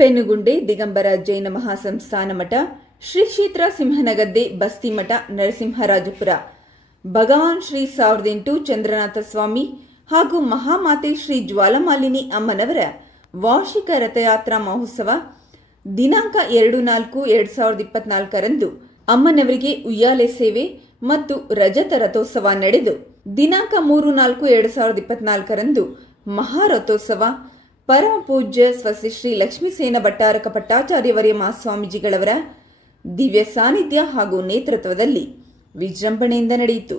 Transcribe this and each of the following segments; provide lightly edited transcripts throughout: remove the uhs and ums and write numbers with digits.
ಪೆನುಗುಂಡೆ ದಿಗಂಬರ ಜೈನ ಮಹಾಸಂಸ್ಥಾನ ಮಠ, ಶ್ರೀ ಕ್ಷೇತ್ರ ಸಿಂಹನಗದ್ದೆ ಬಸ್ತಿಮಠ, ನರಸಿಂಹರಾಜಪುರ, ಭಗವಾನ್ ಶ್ರೀ 1008 ಚಂದ್ರನಾಥ ಸ್ವಾಮಿ ಹಾಗೂ ಮಹಾಮಾತೆ ಶ್ರೀ ಜ್ವಾಲಮಾಲಿನಿ ಅಮ್ಮನವರ ವಾರ್ಷಿಕ ರಥಯಾತ್ರಾ ಮಹೋತ್ಸವ ದಿನಾಂಕ 2-4-2024 ಅಮ್ಮನವರಿಗೆ ಉಯ್ಯಾಲೆ ಸೇವೆ ಮತ್ತು ರಜತ ರಥೋತ್ಸವ ನಡೆದು ದಿನಾಂಕ 3-4-2024 ಮಹಾರಥೋತ್ಸವ ಪರಮ ಪೂಜ್ಯ ಸ್ವಸ್ತಿ ಶ್ರೀ ಲಕ್ಷ್ಮೀಸೇನ ಭಟ್ಟಾರಕ ಪಟ್ಟಾಚಾರ್ಯವರ್ಯ ಮಹಾಸ್ವಾಮೀಜಿಗಳವರ ದಿವ್ಯ ಸಾನ್ನಿಧ್ಯ ಹಾಗೂ ನೇತೃತ್ವದಲ್ಲಿ ವಿಜೃಂಭಣೆಯಿಂದ ನಡೆಯಿತು.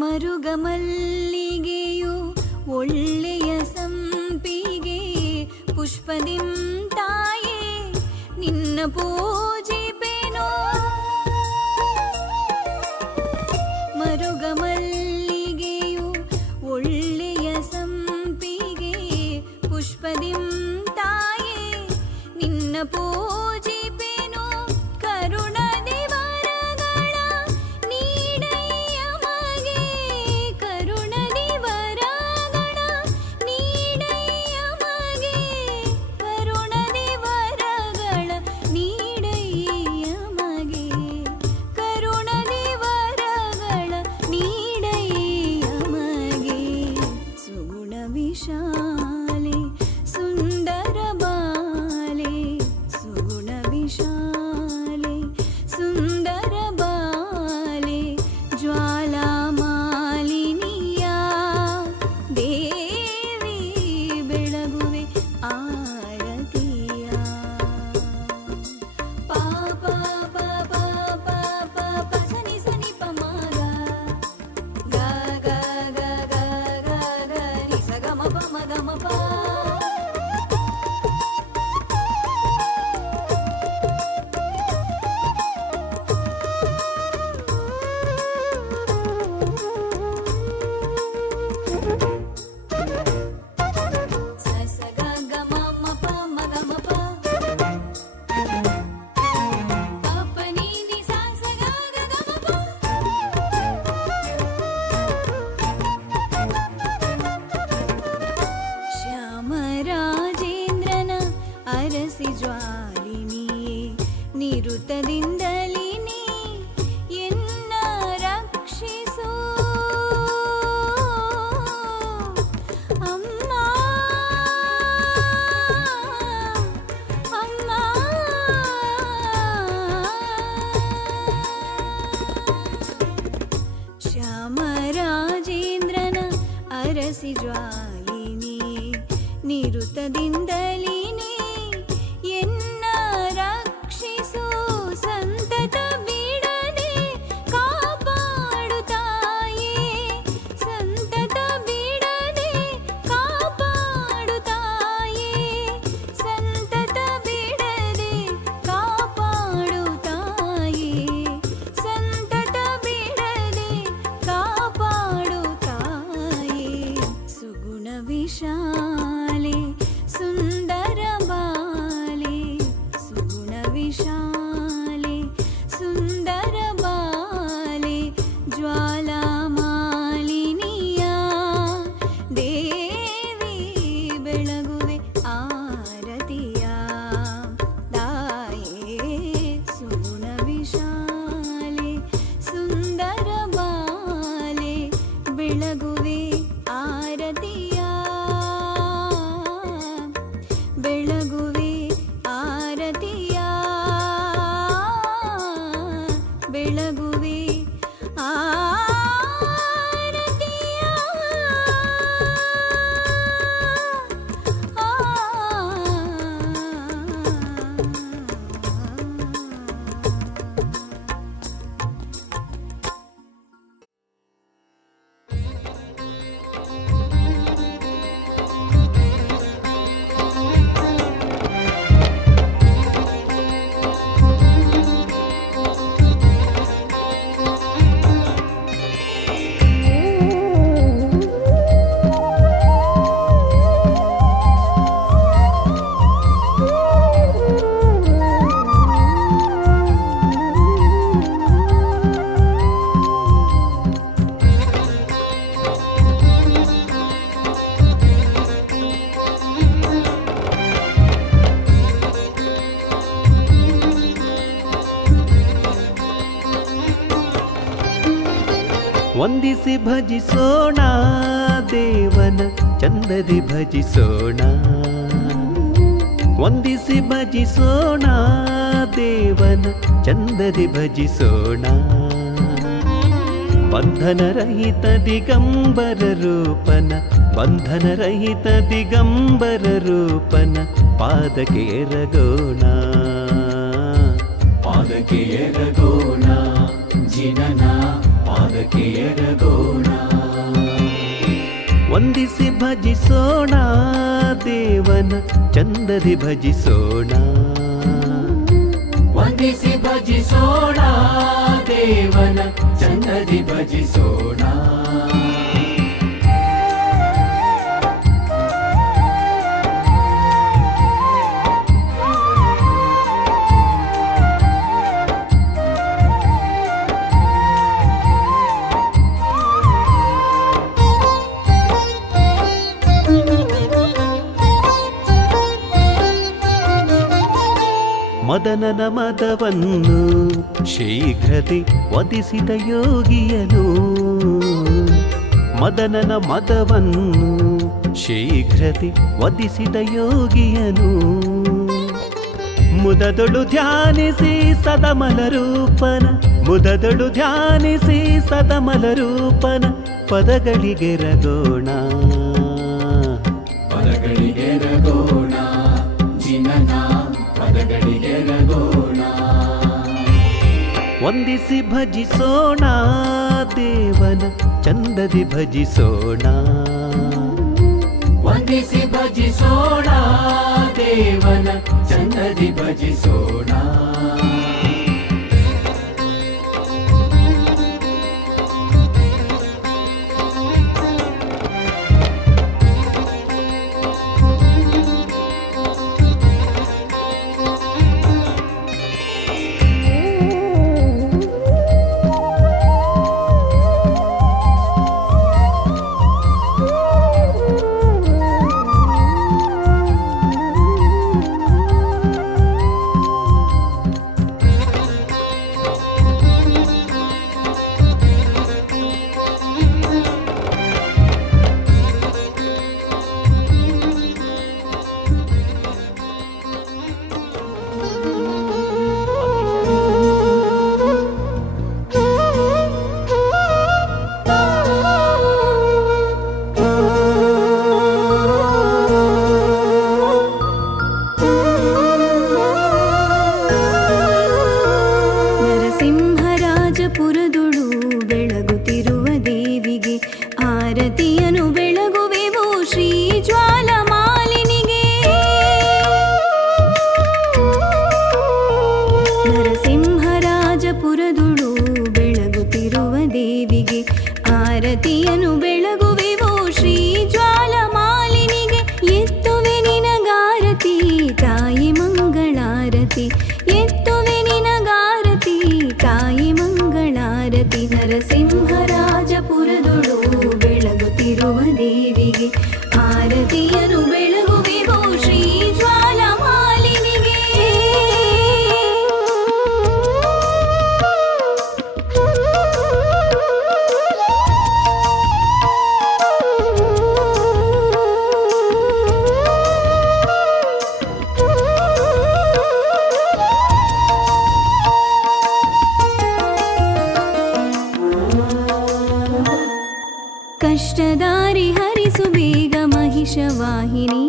ಮರುಗಮಲ್ಲಿಗೆಯು ಒಳ್ಳೆಯ ಸಂಪಿಗೆ ಪುಷ್ಪದಿಂ ತಾಯೇ ನಿನ್ನ ಪೂಜಿಪೆನೋ. ಮರುಗಮಲ್ಲಿಗೆಯು ಒಳ್ಳೆಯ ಸಂಪಿಗೆ ಪುಷ್ಪದಿಂ ತಾಯೇ ನಿನ್ನ ಪೂಜಿಪೆನೋ. ಕರುಣದಿ ವರಗಳ ನೀಡಯ್ಯ ಮಗೆ, ಕರುಣದಿ ವರಗಳ ನೀಡಯ್ಯ ಮಗೆ, ಕರುಣದಿ ವರಗಳ ನೀಡಯ್ಯ ಮಗೆ, ಕರುಣದಿ ವರಗಳ ನೀಡಯ್ಯ ಮಗೆ. ಸುಗುಣ ವಿಶಾಲೆ ಸುಂದರ ಬಾಲೆ, ಸುಗುಣ ವಿಶಾಲೆ ಸುಂದರ ಬಾಲೆ, ಜ್ವಾಲಾಮಾಲಿನಿಯ ದೇವಿ ಬೆಳಗುವೆ ಆರತಿಯ. ಪಾಪ ಪಾಪ ಪಾಪ ಸನಿ ಸನಿ ಪಮಗ ಗ ಗ ಗ ಗ ಗ ಗ ನಿ ಸ ಗ ಮ ಪ ಮ ಗ ಮ ಪ. ಶ್ಯಾಮರಾಜೇಂದ್ರನ ಅರಸಿ ಜ್ವಾಲಿನಿಯೇ ನಿರುತದಿಂದಲಿ ನೀ ಎನ್ನ ರಕ್ಷಿಸು ಅಮ್ಮ ಅಮ್ಮ. ಶ್ಯಾಮರಾಜೇಂದ್ರನ ಅರಸಿ ಜ್ವಾಲಿನಿ ನಿರುತದಿಂದಲಿ ನೀ ಎನ್ನ ರಕ್ಷಿಸು. ಸಂತತ ಬಿಡದೆ ಕಾಪಾಡು ತಾಯೇ, ಸಂತತ ಬಿಡದೆ ಕಾಪಾಡು ತಾಯೇ, ಸಂತತ ಬಿಡದೆ ಆರತಿಯ ಬೆಳಗುವೆ ಆರತಿಯ ವಂದಿಸಿ ಭಜಿಸೋಣ ದೇವನ ಚಂದದಿ ಭಜಿಸೋಣ, ವಂದಿಸಿ ಭಜಿಸೋಣ ದೇವನ ಚಂದದಿ ಭಜಿಸೋಣ. ಬಂಧನರಹಿತ ದಿಗಂಬರ ರೂಪನ, ಬಂಧನರಹಿತ ದಿಗಂಬರ ರೂಪನ ಪಾದಕ್ಕೆ ಎರಗೋಣ, ಪಾದಕ್ಕೆ ಎರಗೋಣ, ಜಿನನ ಪಾದಕ್ಕೆ ಎರಗೋಣ. ವಂದಿಸಿ ಭಜಿಸೋಣ ದೇವನ ಚಂದದಿ ಭಜಿಸೋಣ, ವಂದಿಸಿ ಭಜಿಸೋಣ ದೇವನ ಚಂದದಿ ಭಜಿಸೋಣ. ಮದನನ ಮದವನ್ನು ಶೀಘ್ರತೆ ವಧಿಸಿದ ಯೋಗಿಯನು, ಮದನನ ಮದವನ್ನು ಶೀಘ್ರತೆ ವಧಿಸಿದ ಯೋಗಿಯನು. ಮುದದೊಳು ಧ್ಯಾನಿಸಿ ಸದಮಲ ರೂಪನ, ಮುದದೊಳು ಧ್ಯಾನಿಸಿ ಸದಮಲ ರೂಪನ ಪದಗಳಿಗೆರಗೋಣ, ಪದಗಳಿಗೆರಗೋಣ, ಜಿನನ ಪದಗಳಿಗೆರಗೋಣ. ವಂದಿಸಿ ಭಜಿಸೋಣ ದೇವನ ಚಂದದಿ ಭಜಿಸೋಣ, ವಂದಿಸಿ ಭಜಿಸೋಣ ದೇವನ ಚಂದದಿ ಭಜಿಸೋಣ. ಆರತಿಯನ್ನು ಬೆಳಗುವೆವು ಶ್ರೀ ಜ್ವಾಲಮಾಲಿನಿಗೆ. ಎತ್ತುವೆ ನಿನಗಾರತಿ ತಾಯಿ ಮಂಗಳಾರತಿ, ಎತ್ತುವೆ ನಿನಗಾರತಿ ತಾಯಿ ಮಂಗಳಾರತಿ. ನರಸಿಂಹರಾಜಪುರದೊಳು ಬೆಳಗುತ್ತಿರುವ ದೇವಿಗೆ ಆರತಿಯನ್ನು ಬೆಳಗುವೆವು ಶ್ರೀ ಜ್ವಾಲಮಾಲಿನಿಗೆ. ಕಷ್ಟದಾರಿ ಹರಿಸು ಬೇಗ ಮಹಿಷವಾಹಿನಿ,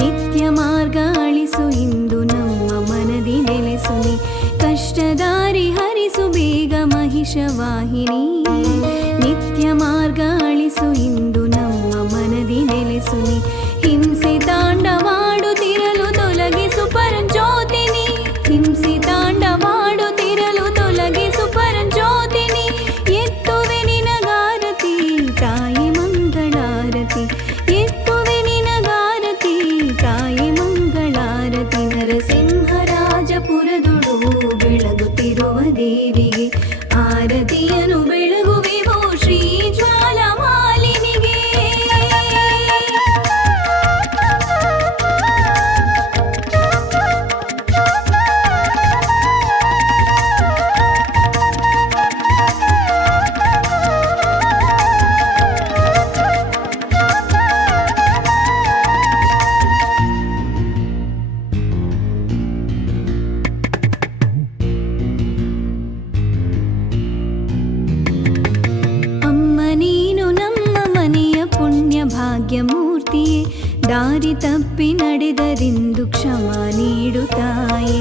ನಿತ್ಯ ಮಾರ್ಗ ಅಳಿಸು ಇಂದು ನಮ್ಮ ಮನದಿ ನೆಲೆಸು ನೀ. ಕಷ್ಟದಾರಿ ಹರಿಸು ಬೇಗ ಮಹಿಷವಾಹಿನಿ, ನಿತ್ಯ ಮಾರ್ಗ ಅಳಿಸು ಇಂದು ನಮ್ಮ ಮನದಿ ನೆಲೆಸು ನೀ. ಹಿಂಸೆ ತಾಂಡವಾಡುತ್ತಿರಲು ತೊಲಗಿಸು ಪರಂಜ್ಯೋತಿನಿ, ಹಿಂಸೆ ತಾಂಡವಾಡುತ್ತಿರಲು ತೊಲಗಿಸು ಪರಂಜ್ಯೋತಿನಿ. ಎತ್ತುವೆ ನಿನಗಾರತಿ ತಾಯಿ ಮಂಗಳಾರತಿ, ಎತ್ತುವೆ ನಿನಗಾರತಿ ತಾಯಿ ಮಂಗಳಾರತಿ. ನರಸಿಂಹರಾಜಪುರದುಡು ಬೆಳಗುತ್ತಿರುವ ದೇವಿಗೆ ಆರತಿಯನು ಬೆಳಗುವೆವು ಶ್ರೀ ಜ್ವಾಲಮಾಲಿನಿಗೆ. ಭಾಗ್ಯಮೂರ್ತಿಯೇ, ದಾರಿ ತಪ್ಪಿ ನಡೆದರಿಂದು ಕ್ಷಮ ನೀಡು ತಾಯೇ.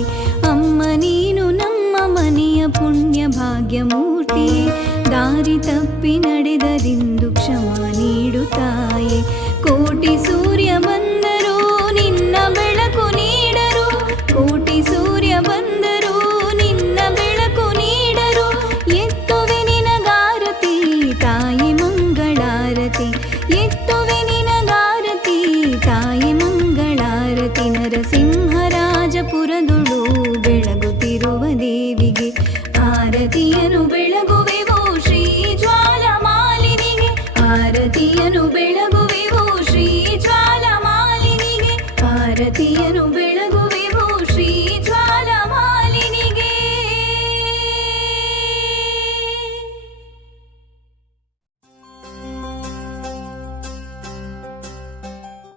ಅಮ್ಮ ನೀನು ನಮ್ಮ ಮನೆಯ ಪುಣ್ಯ ಭಾಗ್ಯಮೂರ್ತಿಯೇ, ದಾರಿ ತಪ್ಪಿ ನಡೆದರಿಂದು ಕ್ಷಮ ನೀಡು ತಾಯೇ. ಕೋಟಿ ಸೂರ್ಯ ಬಂದರೂ ನಿನ್ನ ಬೆಳಕು ನೀಡರು, ಕೋಟಿ ಸೂರ್ಯ ಬಂದರೂ ನಿನ್ನ ಬೆಳಕು ನೀಡರು. ಎತ್ತುವೆ ನಿನಗಾರತಿ ತಾಯಿ ಮಂಗಳಾರತಿ, ಎತ್ತುವೆ ನಿನಗಾರತಿ ತಾಯಿ ಮಂಗಳಾರತಿ. ನರಸಿಂಹರಾಜಪುರದುಡು ಬೆಳಗುತ್ತಿರುವ ದೇವಿಗೆ ಆರತಿಯನು ಬೆಳಗು